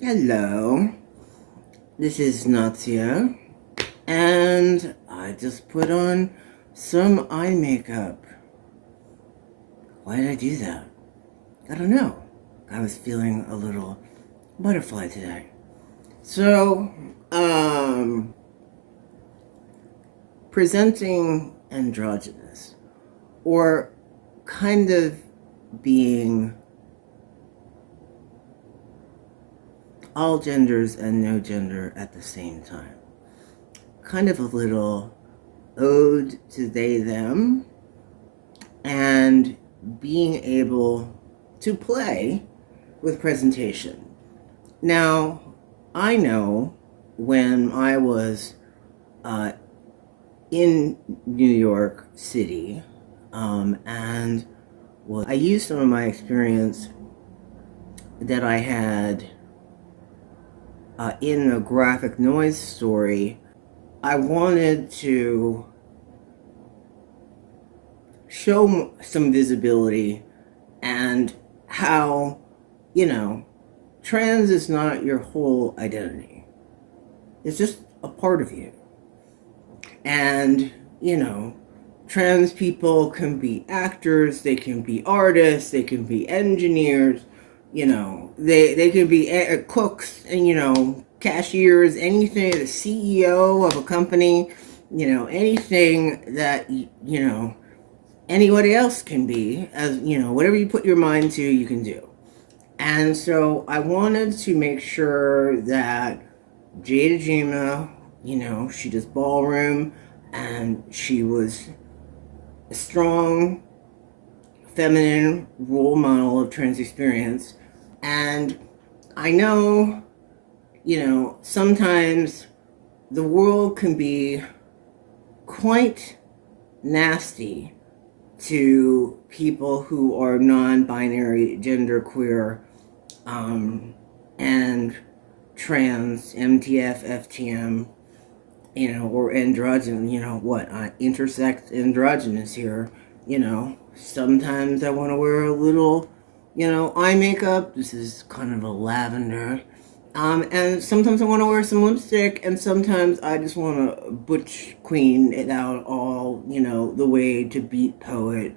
Hello, this is Natsuya, and I just put on some eye makeup. Why did I do that? I don't know. I was feeling a little butterfly today. So, presenting androgynous, or kind of being all genders and no gender at the same time. Kind of a little ode to they, them, and being able to play with presentation. Now, I know when I was in New York City, and I used some of my experience that I had in a graphic noise story. I wanted to show some visibility and how, trans is not your whole identity. It's just a part of you. And, trans people can be actors, they can be artists, they can be engineers, they can be cooks and, cashiers, anything, the CEO of a company, anything that, anybody else can be, as, whatever you put your mind to, you can do. And so I wanted to make sure that Jada Jima, she does ballroom, and she was a strong, feminine role model of trans experience. And I know, sometimes the world can be quite nasty to people who are non-binary, genderqueer, and trans, MTF, FTM, or androgyn, intersex androgynous here, sometimes I want to wear a little, eye makeup. This is kind of a lavender. And sometimes I want to wear some lipstick, and sometimes I just want to butch queen it out all, the way to beat poet,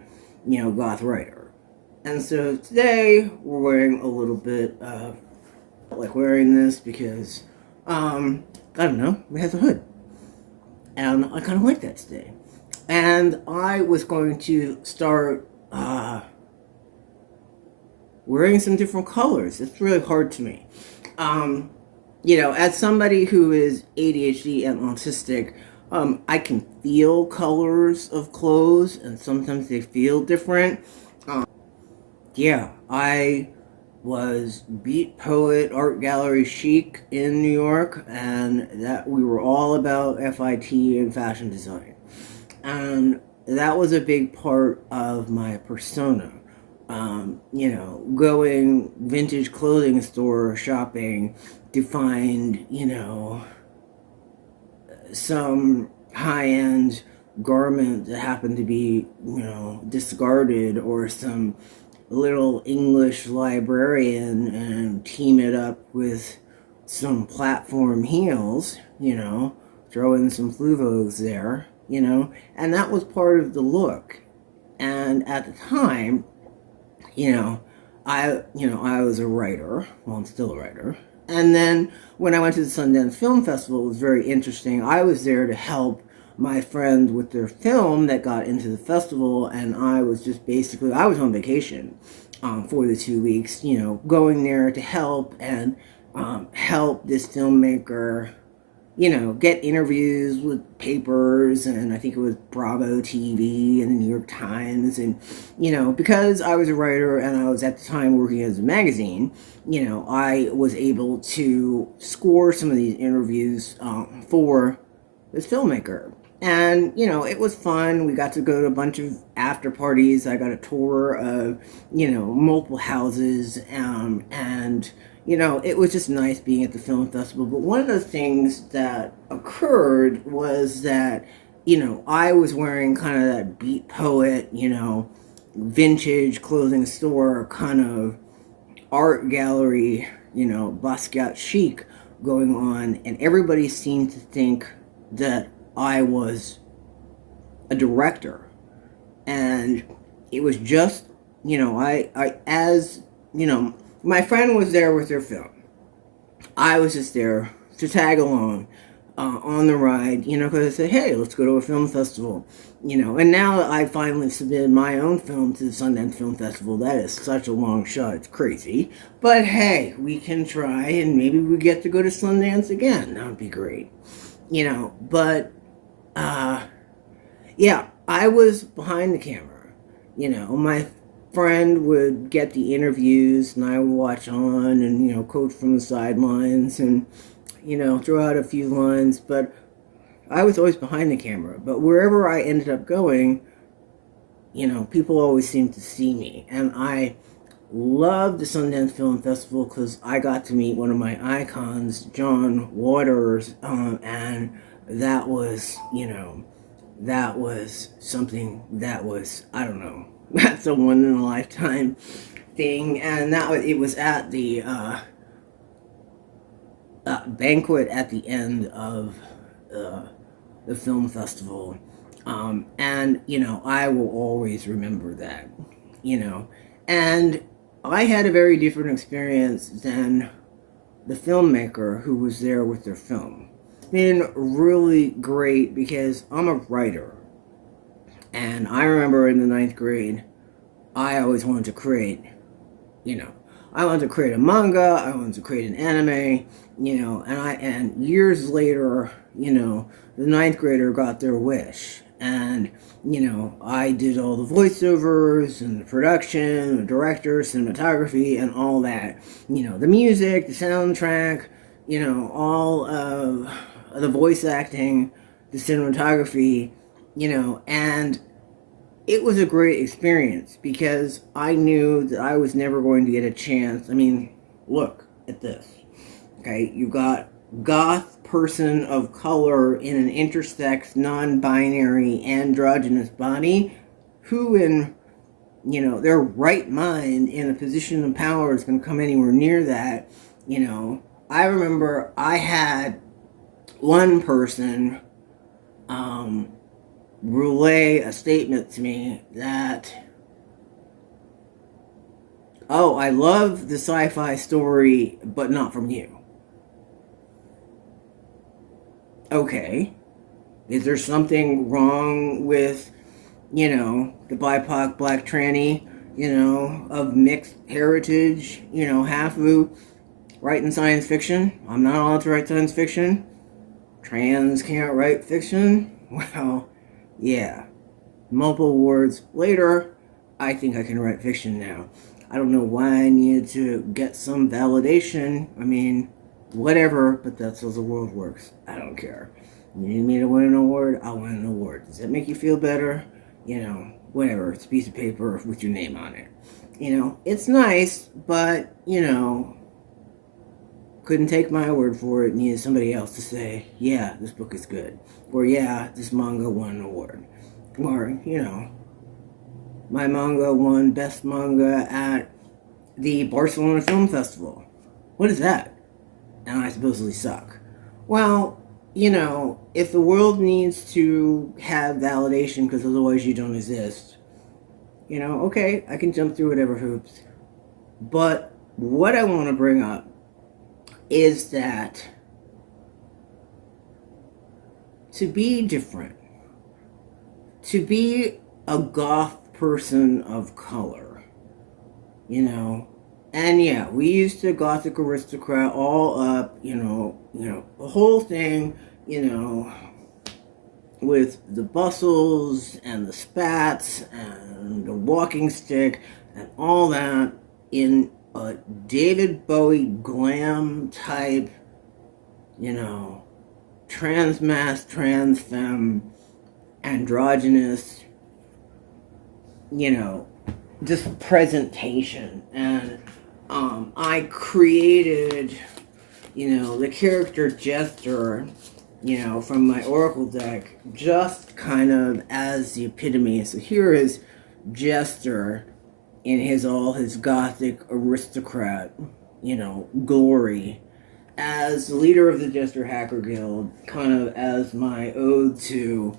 goth writer. And so today we're wearing a little bit of, like wearing this because, I don't know, it has a hood. And I kind of like that today. And I was going to start wearing some different colors. It's really hard to me. As somebody who is ADHD and autistic, I can feel colors of clothes, and sometimes they feel different. I was beat poet art gallery chic in New York, and that we were all about FIT and fashion design. And that was a big part of my persona. Going vintage clothing store shopping to find, some high-end garment that happened to be, discarded, or some little English librarian, and team it up with some platform heels, throw in some Fluvogs there, and that was part of the look. And at the time, I was a writer. Well, I'm still a writer. And then when I went to the Sundance Film Festival, it was very interesting. I was there to help my friend with their film that got into the festival, and I was just basically, I was on vacation for the 2 weeks, going there to help and help this filmmaker, get interviews with papers, and I think it was Bravo TV and the New York Times. And, because I was a writer and I was at the time working as a magazine, I was able to score some of these interviews for this filmmaker. And, it was fun. We got to go to a bunch of after parties. I got a tour of, multiple houses, and it was just nice being at the film festival. But one of the things that occurred was that, I was wearing kind of that beat poet, vintage clothing store kind of art gallery, Basquiat chic going on, and everybody seemed to think that I was a director. And it was just, my friend was there with her film. I was just there to tag along on the ride, because I said, hey, let's go to a film festival, and now that I finally submitted my own film to the Sundance Film Festival, that is such a long shot, it's crazy, but hey, we can try, and maybe we get to go to Sundance again, that would be great, but, yeah, I was behind the camera, my friend would get the interviews, and I would watch on, and, coach from the sidelines, and, throw out a few lines, but I was always behind the camera. But wherever I ended up going, people always seemed to see me. And I loved the Sundance Film Festival because I got to meet one of my icons, John Waters, and that was, that was something that was, I don't know, that's a one-in-a-lifetime thing. And it was at the banquet at the end of the film festival, and I will always remember that, and I had a very different experience than the filmmaker who was there with their film. It's been really great because I'm a writer, and I remember in the 9th grade I always wanted to create, I wanted to create a manga, I wanted to create an anime, and years later, the 9th grader got their wish, and, I did all the voiceovers, and the production, the director, cinematography, and all that, the music, the soundtrack, all of the voice acting, the cinematography, and it was a great experience because I knew that I was never going to get a chance. I mean, look at this. Okay, you've got goth person of color in an intersex, non-binary, androgynous body who in, their right mind in a position of power is going to come anywhere near that. I remember I had one person relay a statement to me that, oh, I love the sci-fi story, but not from you. Okay, is there something wrong with, the BIPOC black tranny, of mixed heritage, Hafu, writing science fiction? I'm not allowed to write science fiction? Trans can't write fiction? Well, yeah. Multiple awards later, I think I can write fiction now. I don't know why I needed to get some validation. I mean, whatever, but that's how the world works. I don't care. You need me to win an award? I'll win an award. Does that make you feel better? Whatever. It's a piece of paper with your name on it. It's nice, but, couldn't take my word for it. Needed somebody else to say, yeah, this book is good. Or, yeah, this manga won an award. Or, my manga won Best Manga at the Barcelona Film Festival. What is that? And I supposedly suck. Well, if the world needs to have validation because otherwise you don't exist, okay, I can jump through whatever hoops. But what I want to bring up is that to be different, to be a goth person of color, and yeah, we used to gothic aristocrat all up, the whole thing, with the bustles and the spats and the walking stick and all that in a David Bowie glam type, trans mass, trans femme, androgynous, just presentation. And I created, the character Jester, from my Oracle deck, just kind of as the epitome. So here is Jester in all his gothic aristocrat glory as the leader of the Jester Hacker Guild, kind of as my ode to,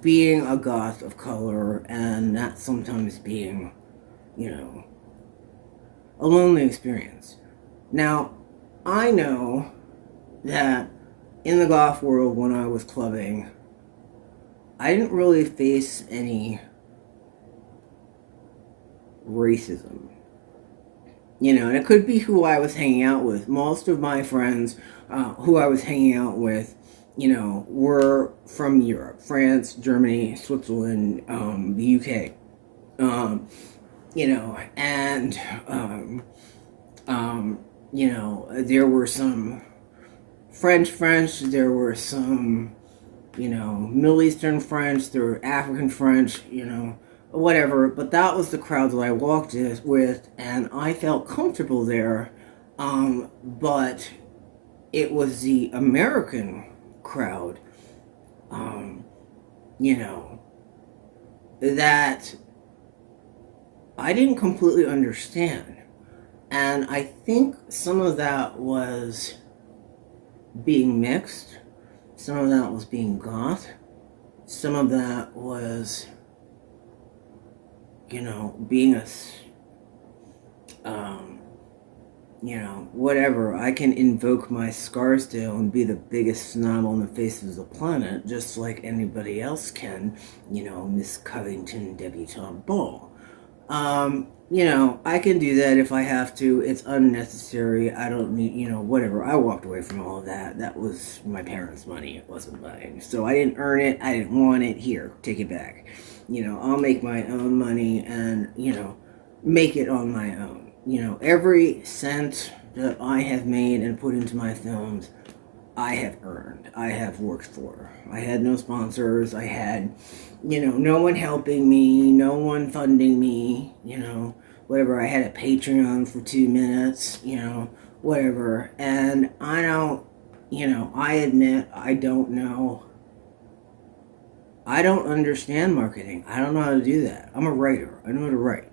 being a goth of color and not sometimes being, a lonely experience. Now, I know that in the goth world when I was clubbing, I didn't really face any racism. And it could be who I was hanging out with. Most of my friends who I was hanging out with, were from Europe, France, Germany, Switzerland, the UK. And, there were some French, there were some, Middle Eastern French, there were African French, whatever. But that was the crowd that I walked with, and I felt comfortable there. But it was the American crowd, that I didn't completely understand. And I think some of that was being mixed, some of that was being goth, some of that was, being a, whatever. I can invoke my Scarsdale and be the biggest snob on the face of the planet, just like anybody else can, Miss Covington Debutante Ball. I can do that if I have to. It's unnecessary. I don't need, whatever. I walked away from all of that. That was my parents' money. It wasn't mine. So I didn't earn it. I didn't want it. Here, take it back. I'll make my own money and, make it on my own. Every cent that I have made and put into my films, I have earned. I have worked for. I had no sponsors. I had, no one helping me, no one funding me, whatever. I had a Patreon for 2 minutes, whatever. And I don't, I admit I don't know. I don't understand marketing. I don't know how to do that. I'm a writer. I know how to write.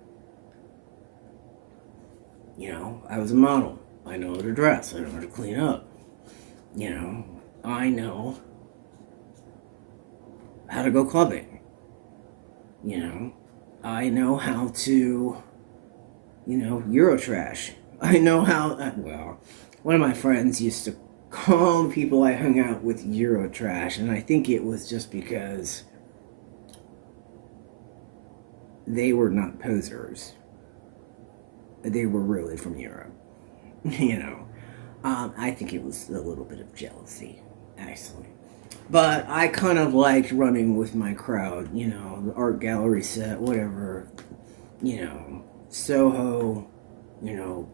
I was a model. I know how to dress. I know how to clean up. I know how to go clubbing. I know how to, Eurotrash. I know how, well, one of my friends used to call people I hung out with Eurotrash, and I think it was just because they were not posers. They were really from Europe. I think it was a little bit of jealousy, actually. But I kind of liked running with my crowd, the art gallery set, whatever, Soho,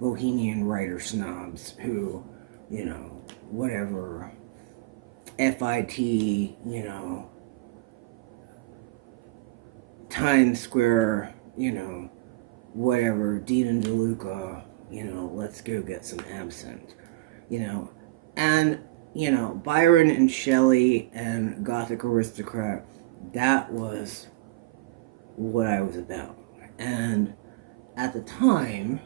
bohemian writer snobs who, whatever, FIT, Times Square, whatever, Dean and DeLuca, let's go get some absinthe, and, Byron and Shelley and Gothic Aristocrat, that was what I was about. And at the time,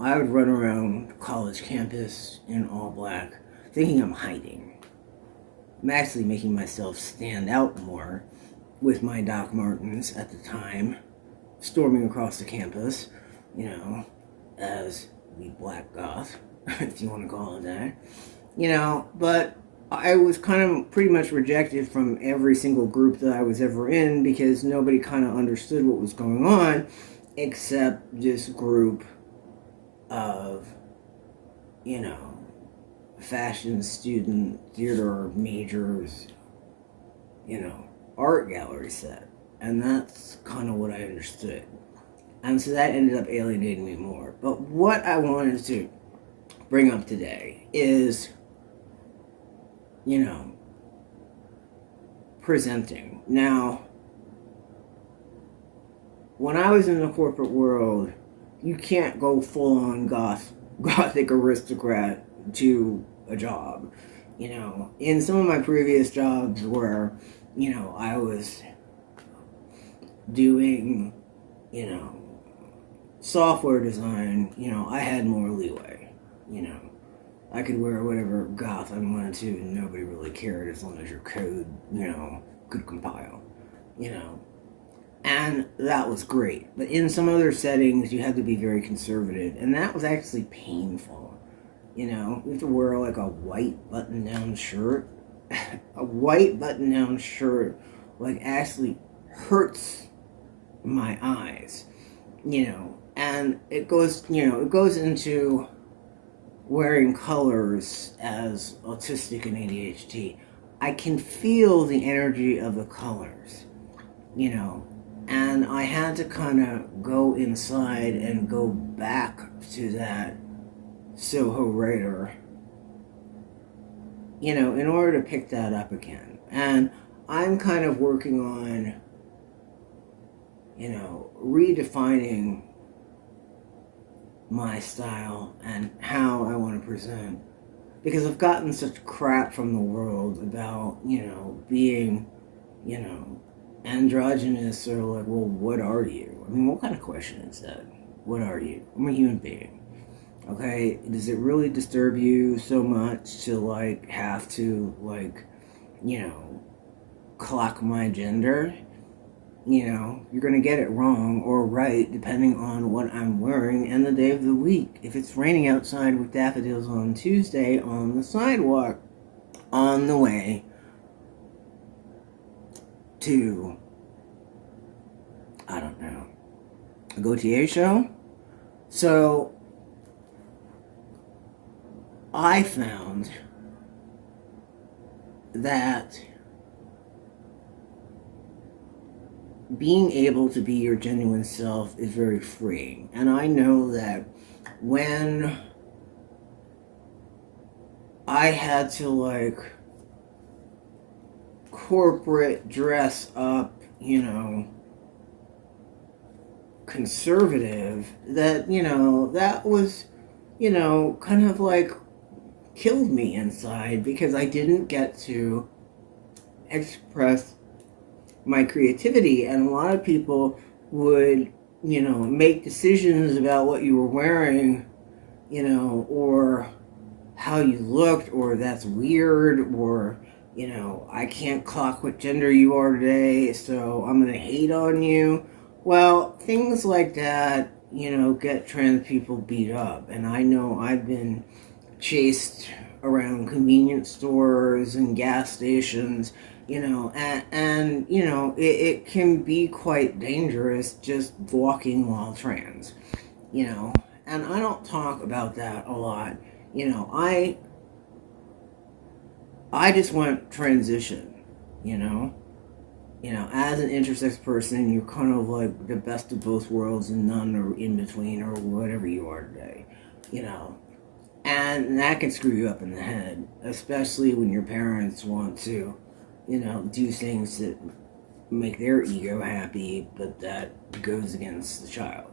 I would run around college campus in all black, thinking I'm hiding. I'm actually making myself stand out more with my Doc Martens at the time, storming across the campus, as the Black Goth, if you want to call it that. But I was kind of pretty much rejected from every single group that I was ever in because nobody kind of understood what was going on except this group of, fashion student, theater majors, art gallery set. And that's kind of what I understood. And so that ended up alienating me more. But what I wanted to bring up today is, presenting. Now, when I was in the corporate world, you can't go full-on gothic aristocrat to a job. In some of my previous jobs where, I was doing, software design, I had more leeway. I could wear whatever goth I wanted to, and nobody really cared as long as your code, could compile, you know. And that was great. But in some other settings, you had to be very conservative, and that was actually painful. You have to wear like a white button-down shirt. A white button-down shirt, like, actually hurts my eyes, and it goes into wearing colors as autistic and ADHD. I can feel the energy of the colors, and I had to kind of go inside and go back to that Soho writer, in order to pick that up again. And I'm kind of working on, redefining my style and how I want to present. Because I've gotten such crap from the world about, being, androgynous, or like, well, what are you? I mean, what kind of question is that? What are you? I'm a human being. Okay? Does it really disturb you so much to, like, have to, like, clock my gender? You're going to get it wrong or right depending on what I'm wearing and the day of the week. If it's raining outside with daffodils on Tuesday on the sidewalk on the way to, I don't know, a Gautier show. So I found that being able to be your genuine self is very freeing. And I know that when I had to, like, corporate dress up, conservative, that, that was, kind of like killed me inside, because I didn't get to express my creativity. And a lot of people would, make decisions about what you were wearing, or how you looked, or that's weird, or, I can't clock what gender you are today, so I'm gonna hate on you. Well, things like that, get trans people beat up. And I know I've been chased around convenience stores and gas stations, and it can be quite dangerous just walking while trans, and I don't talk about that a lot. I just want transition, as an intersex person, you're kind of like the best of both worlds and none, or in between, or whatever you are today, and that can screw you up in the head, especially when your parents want to, do things that make their ego happy, but that goes against the child,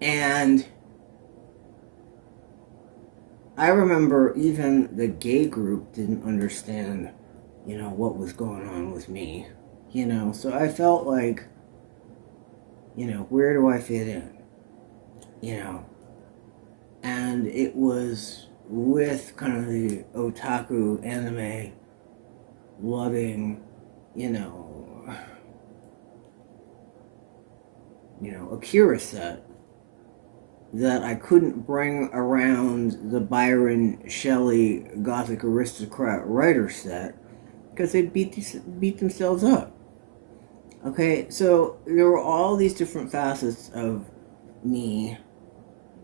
And I remember even the gay group didn't understand, what was going on with me, so I felt like, where do I fit in, and it was with kind of the otaku anime loving, Akira set that I couldn't bring around the Byron Shelley Gothic aristocrat writer set, because they'd beat themselves up. Okay, so there were all these different facets of me,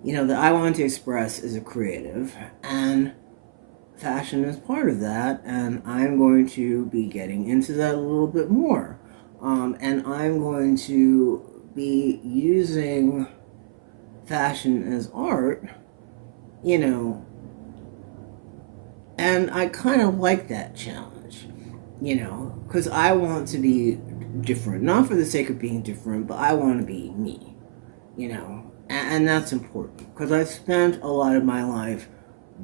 that I wanted to express as a creative, and fashion is part of that, and I'm going to be getting into that a little bit more. And I'm going to be using fashion as art, and I kind of like that challenge, because I want to be different, not for the sake of being different, but I want to be me, and that's important, because I've spent a lot of my life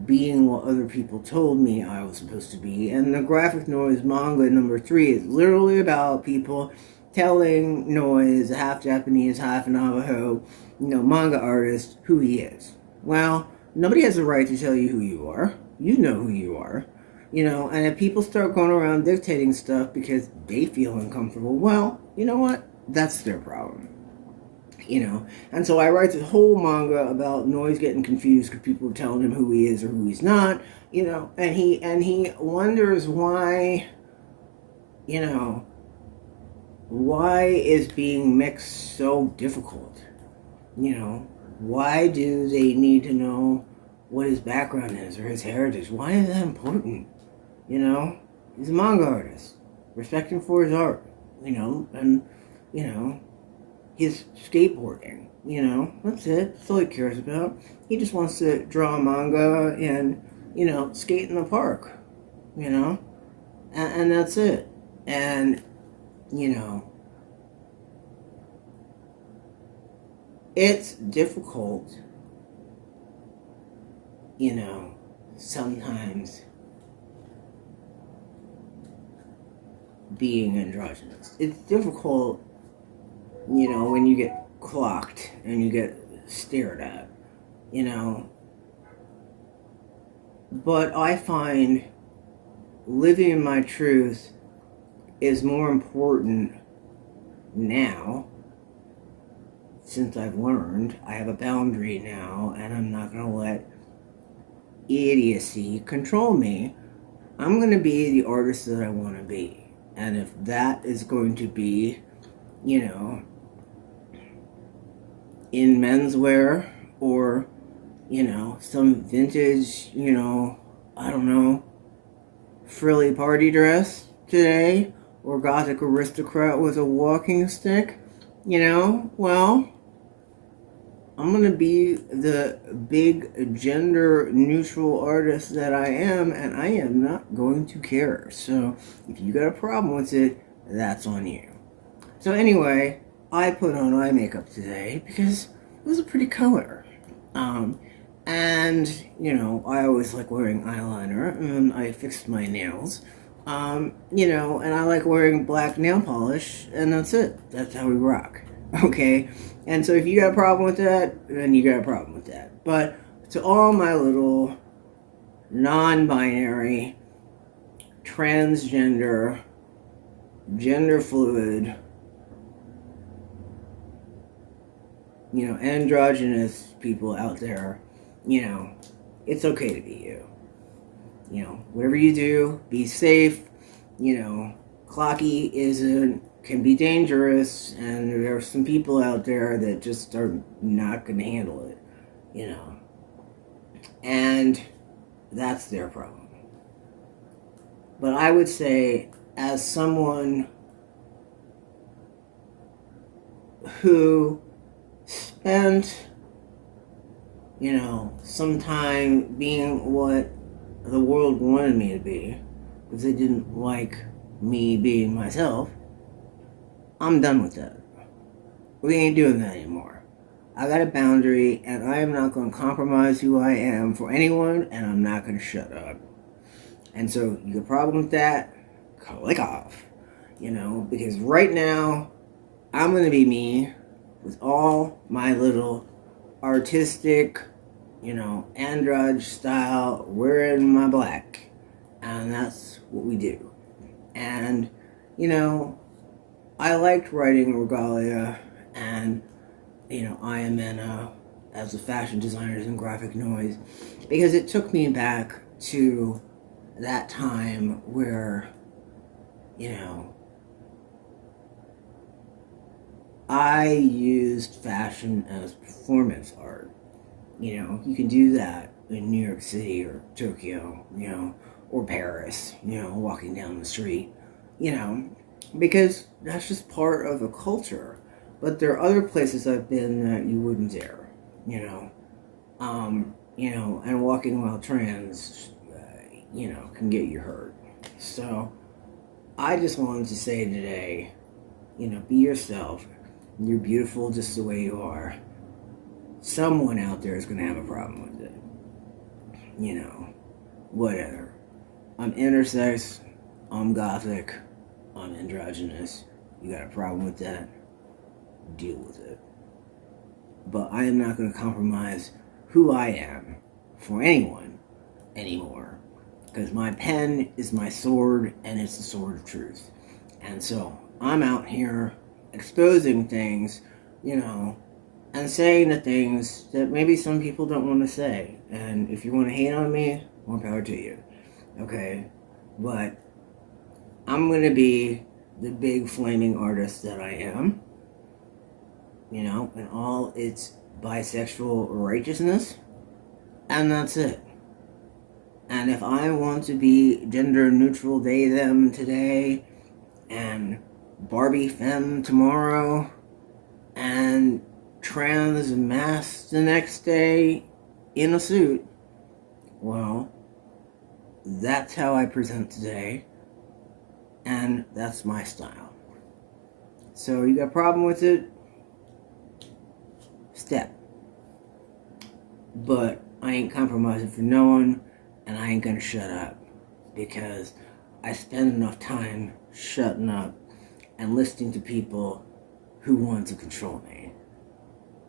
being what other people told me I was supposed to be. And the graphic noise manga number 3 is literally about people telling Noise, a half Japanese, half Navajo, manga artist, who he is. Well, nobody has the right to tell you who you are. You know who you are. And if people start going around dictating stuff because they feel uncomfortable, well, you know what? That's their problem. And so I write this whole manga about Noise getting confused because people are telling him who he is or who he's not, and he wonders why, you know, why is being mixed so difficult? Why do they need to know what his background is or his heritage? Why is that important? He's a manga artist. Respect him for his art, and, his skateboarding, that's it. That's all he cares about. He just wants to draw manga and, skate in the park, and that's it. And, it's difficult, sometimes being androgynous. It's difficult, when you get clocked and you get stared at, But I find living in my truth is more important now, since I've learned. I have a boundary now, and I'm not going to let idiocy control me. I'm going to be the artist that I want to be. And if that is going to be, in menswear or, some vintage, I don't know, frilly party dress today, or gothic aristocrat with a walking stick, well, I'm going to be the big gender neutral artist that I am, and I am not going to care. So if you got a problem with it, that's on you. So anyway, I put on eye makeup today because it was a pretty color. And, I always like wearing eyeliner, and I fixed my nails. And I like wearing black nail polish, and that's it. That's how we rock. Okay? And so if you got a problem with that, then you got a problem with that. But to all my little non-binary, transgender, gender fluid, androgynous people out there, it's okay to be you. Whatever you do, be safe. Clocky can be dangerous, and there are some people out there that just are not going to handle it, and that's their problem. But I would say, as someone who spent, some time being what the world wanted me to be, because they didn't like me being myself, I'm done with that. We ain't doing that anymore. I got a boundary, and I am not going to compromise who I am for anyone, and I'm not going to shut up. And so, you got a problem with that? Click off. Because right now, I'm going to be me with all my little artistic, androgy style, wearing my black. And that's what we do. And, I liked writing Regalia and, I am as a fashion designer and graphic noise, because it took me back to that time where, I used fashion as performance art. You can do that in New York City or Tokyo, or Paris, walking down the street, because that's just part of a culture. But there are other places I've been that you wouldn't dare, and walking while trans, can get you hurt. So I just wanted to say today, be yourself. You're beautiful just the way you are. Someone out there is going to have a problem with it. Whatever. I'm intersex, I'm gothic, I'm androgynous, You got a problem with that? Deal with it. But I am not going to compromise who I am for anyone anymore. Because my pen is my sword, and it's the sword of truth. And so I'm out here exposing things, and saying the things that maybe some people don't want to say. And if you want to hate on me, more power to you. Okay? But I'm going to be the big flaming artist that I am, in all its bisexual righteousness. And that's it. And if I want to be gender neutral they, them today, and Barbie femme tomorrow, and trans mask the next day in a suit, well, that's how I present today, and that's my style. So you got a problem with it? Step. But I ain't compromising for no one, and I ain't gonna shut up, because I spend enough time shutting up and listening to people who want to control me.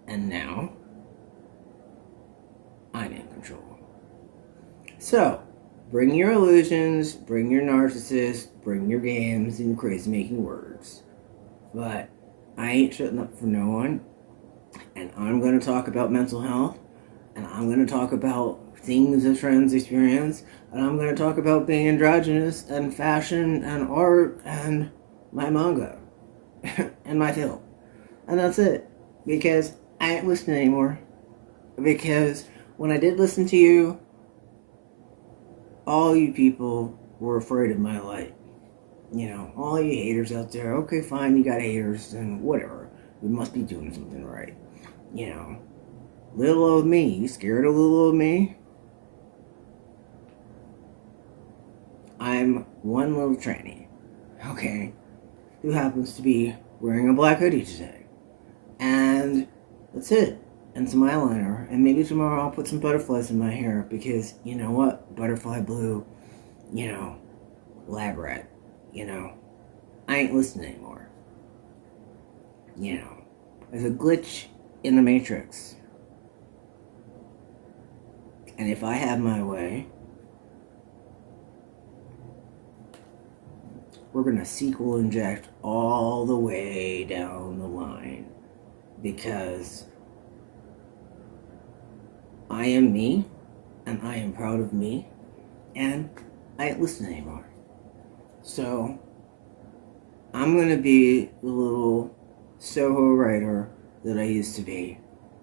And now, I'm in control. So, bring your illusions, bring your narcissists, bring your games and your crazy-making words. But I ain't shutting up for no one, and I'm going to talk about mental health, and I'm going to talk about things a trans experience, and I'm going to talk about being androgynous, and fashion, and art, and my manga, and my film. And that's it. Because I ain't listening anymore. Because when I did listen to you, all you people were afraid of my light. All you haters out there, okay, fine, you got haters, and whatever. We must be doing something right. Little old me. You scared of little old me? I'm one little tranny, okay, who happens to be wearing a black hoodie today. And that's it. And some eyeliner. And maybe tomorrow I'll put some butterflies in my hair, because, you know what? Butterfly blue, lab rat, I ain't listening anymore. There's a glitch in the Matrix. And if I have my way, we're going to sequel inject all the way down the line, because I am me, and I am proud of me, and I ain't listening anymore. So, I'm going to be the little Soho writer that I used to be,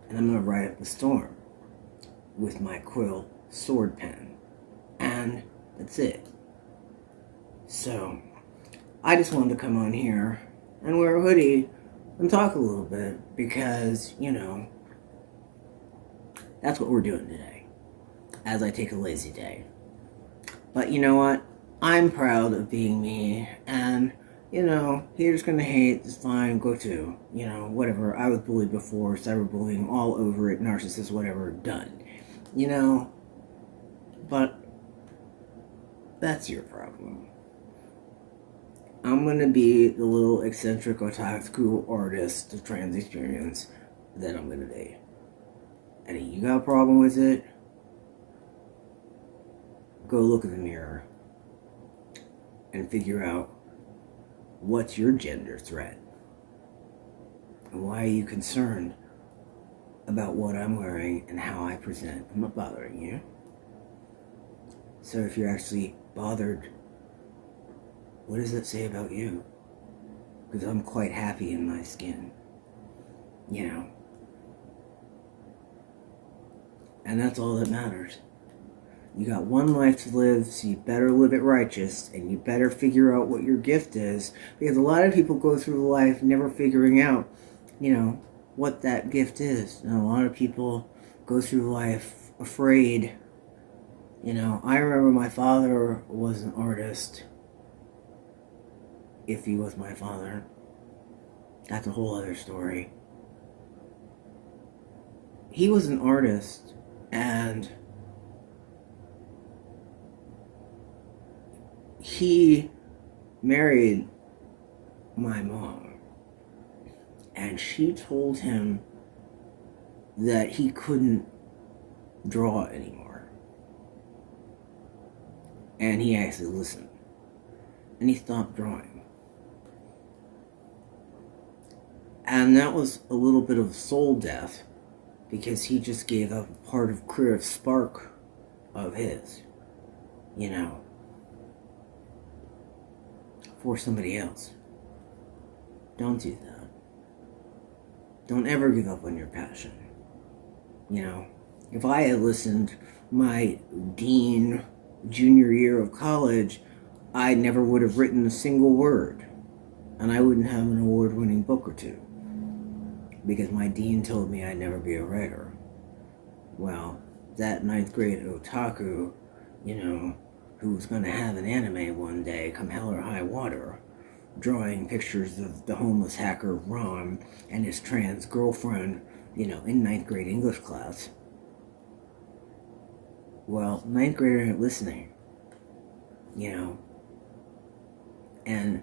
and I'm going to write up the storm with my quill sword pen, and that's it. So, I just wanted to come on here and wear a hoodie and talk a little bit, because, that's what we're doing today, as I take a lazy day. But you know what? I'm proud of being me, and, haters gonna hate, it's fine, go to, whatever. I was bullied before, cyberbullying, all over it, narcissist, whatever, done. But that's your problem. I'm gonna be the little eccentric otaku artist, the trans experience that I'm gonna be. And if you got a problem with it, go look in the mirror and figure out what's your gender threat. And why are you concerned about what I'm wearing and how I present? I'm not bothering you. So if you're actually bothered, what does that say about you? Because I'm quite happy in my skin. And that's all that matters. You got one life to live, so you better live it righteous, and you better figure out what your gift is. Because a lot of people go through life never figuring out, what that gift is. And a lot of people go through life afraid. I remember my father was an artist. If he was my father. That's a whole other story. He was an artist, and he married my mom, and she told him that he couldn't draw anymore. And he actually listened. And he stopped drawing. And that was a little bit of soul death, because he just gave up a part of creative spark of his, you know, for somebody else. Don't do that. Don't ever give up on your passion. You know, if I had listened my dean junior year of college, I never would have written a single word, and I wouldn't have an award-winning book or two, because my dean told me I'd never be a writer. Well, that 9th grade otaku, you know, who was going to have an anime one day, come hell or high water, drawing pictures of the homeless hacker Ron and his trans girlfriend, you know, in 9th grade English class. Well, 9th grader ain't listening, you know. And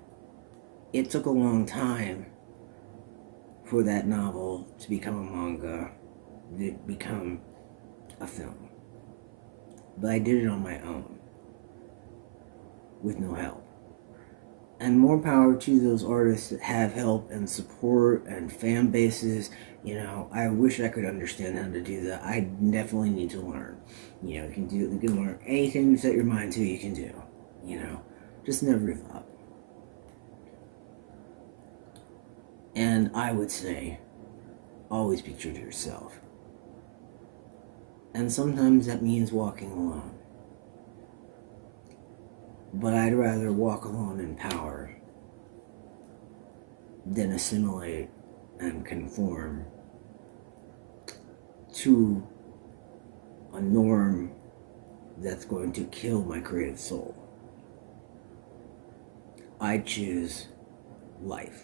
it took a long time for that novel to become a manga, to become a film. But I did it on my own, with no help. And more power to those artists that have help and support and fan bases. You know, I wish I could understand how to do that. I definitely need to learn. You know, you can learn anything you set your mind to, you can do. You know, just never give up. And I would say, always be true to yourself. And sometimes that means walking alone. But I'd rather walk alone in power than assimilate and conform to a norm that's going to kill my creative soul. I choose life.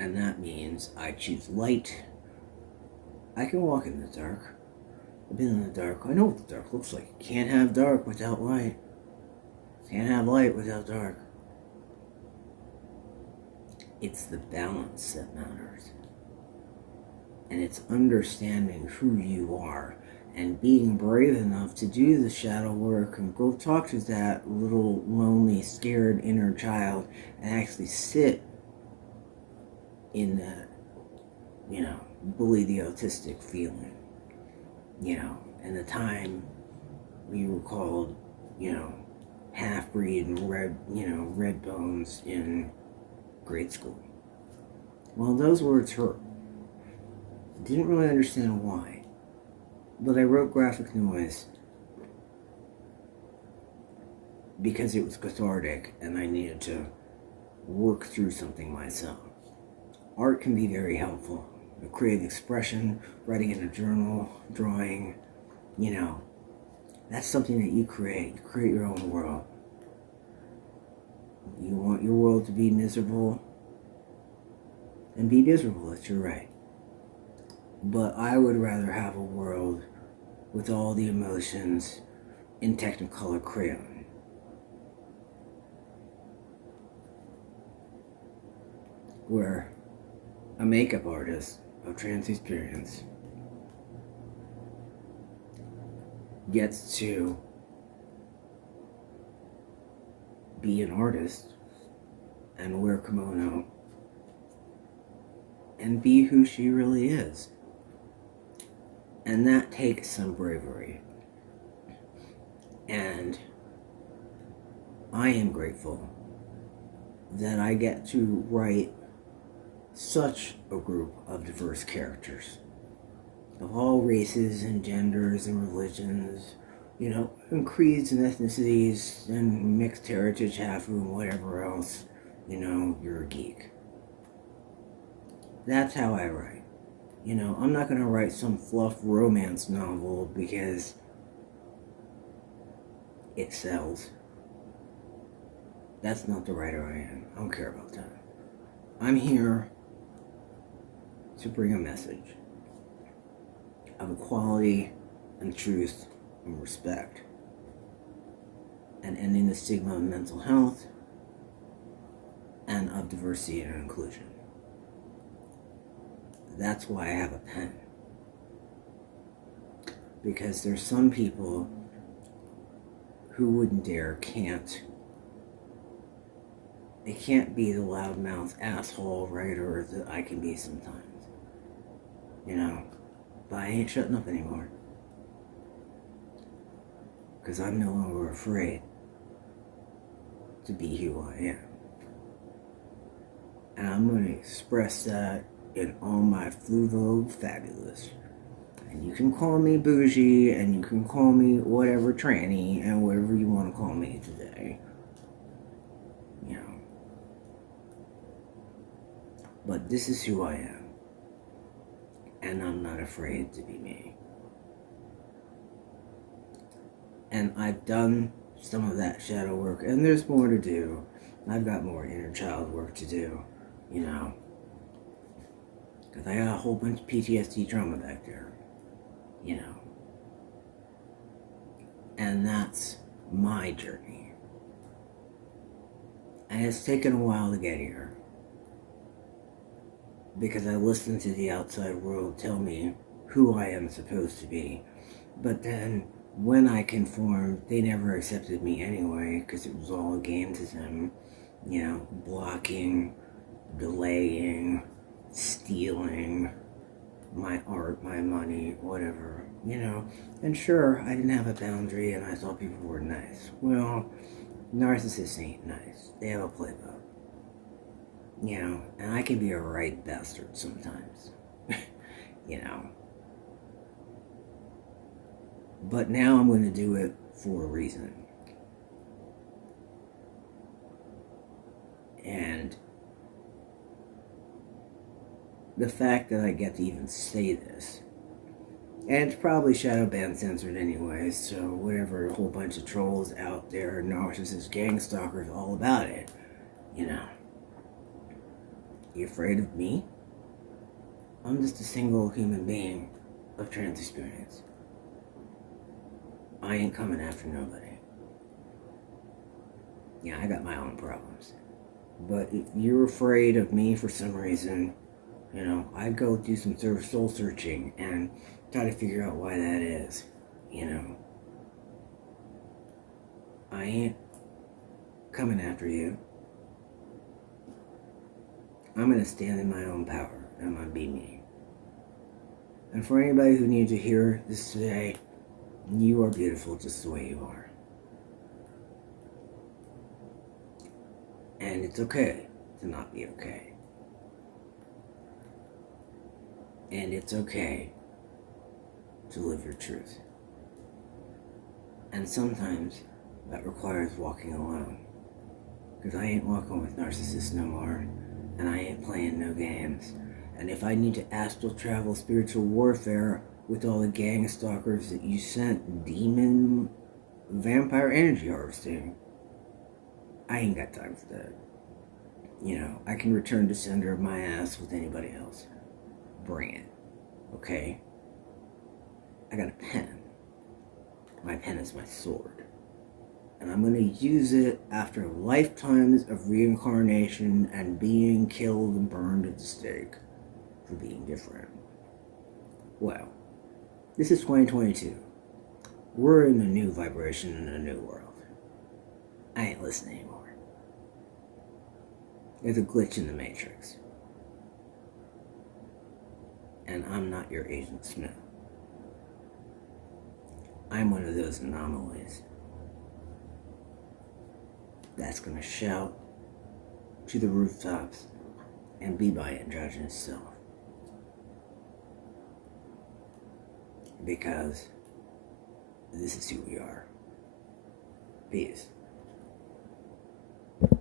And that means I choose light. I can walk in the dark. I've been in the dark. I know what the dark looks like. Can't have dark without light. Can't have light without dark. It's the balance that matters. And it's understanding who you are and being brave enough to do the shadow work and go talk to that little lonely, scared inner child and actually sit in that, you know, bully the autistic feeling. You know, and the time we were called, you know, half-breed and red bones in grade school. Well, those words hurt. Didn't really understand why. But I wrote graphic noise because it was cathartic and I needed to work through something myself. Art can be very helpful. A creative expression, writing in a journal, drawing, you know, that's something that you create. You create your own world. You want your world to be miserable, and be miserable, that's your right. But I would rather have a world with all the emotions in Technicolor crayon. Where a makeup artist of trans experience gets to be an artist and wear kimono and be who she really is. And that takes some bravery. And I am grateful that I get to write such a group of diverse characters of all races and genders and religions, you know, and creeds and ethnicities and mixed heritage, hafu, and whatever else, you know, you're a geek. That's how I write. You know, I'm not going to write some fluff romance novel because it sells. That's not the writer I am. I don't care about that. I'm here to bring a message of equality and truth and respect. and ending the stigma of mental health and of diversity and inclusion. That's why I have a pen. Because there's some people who wouldn't dare, they can't be the loudmouth asshole writer that I can be sometimes. You know? But I ain't shutting up anymore. Because I'm no longer afraid to be who I am. And I'm going to express that in all my fluvo fabulous. And you can call me bougie, and you can call me whatever tranny, and whatever you want to call me today. You know. But this is who I am. And I'm not afraid to be me. And I've done some of that shadow work, and there's more to do. I've got more inner child work to do, you know. Because I got a whole bunch of PTSD trauma back there, you know. And that's my journey. And it's taken a while to get here. Because I listened to the outside world tell me who I am supposed to be. But then, when I conformed, they never accepted me anyway, because it was all a game to them. You know, blocking, delaying, stealing my art, my money, whatever, you know. And sure, I didn't have a boundary and I thought people were nice. Well, narcissists ain't nice. They have a playbook. You know, and I can be a right bastard sometimes. You know. But now I'm going to do it for a reason. And the fact that I get to even say this, and it's probably shadow ban censored anyway, so whatever, a whole bunch of trolls out there, narcissists, gang stalkers, all about it, you know. You afraid of me? I'm just a single human being of trans experience. I ain't coming after nobody. Yeah, I got my own problems. But if you're afraid of me for some reason, you know, I'd go do some sort of soul searching and try to figure out why that is, you know. I ain't coming after you. I'm going to stand in my own power. I'm going to be me. And for anybody who needs to hear this today, you are beautiful just the way you are. And it's okay to not be okay. And it's okay to live your truth. And sometimes that requires walking alone. Because I ain't walking with narcissists no more. And I ain't playing no games. And if I need to astral travel spiritual warfare with all the gang stalkers that you sent demon vampire energy harvesting, I ain't got time for that. You know, I can return to sender of my ass with anybody else. Bring it. Okay? I got a pen. My pen is my sword. And I'm going to use it after lifetimes of reincarnation and being killed and burned at the stake for being different. Well, this is 2022. We're in a new vibration in a new world. I ain't listening anymore. There's a glitch in the Matrix. And I'm not your Agent Smith. I'm one of those anomalies that's gonna shout to the rooftops and be my androgynous self. Because this is who we are. Peace.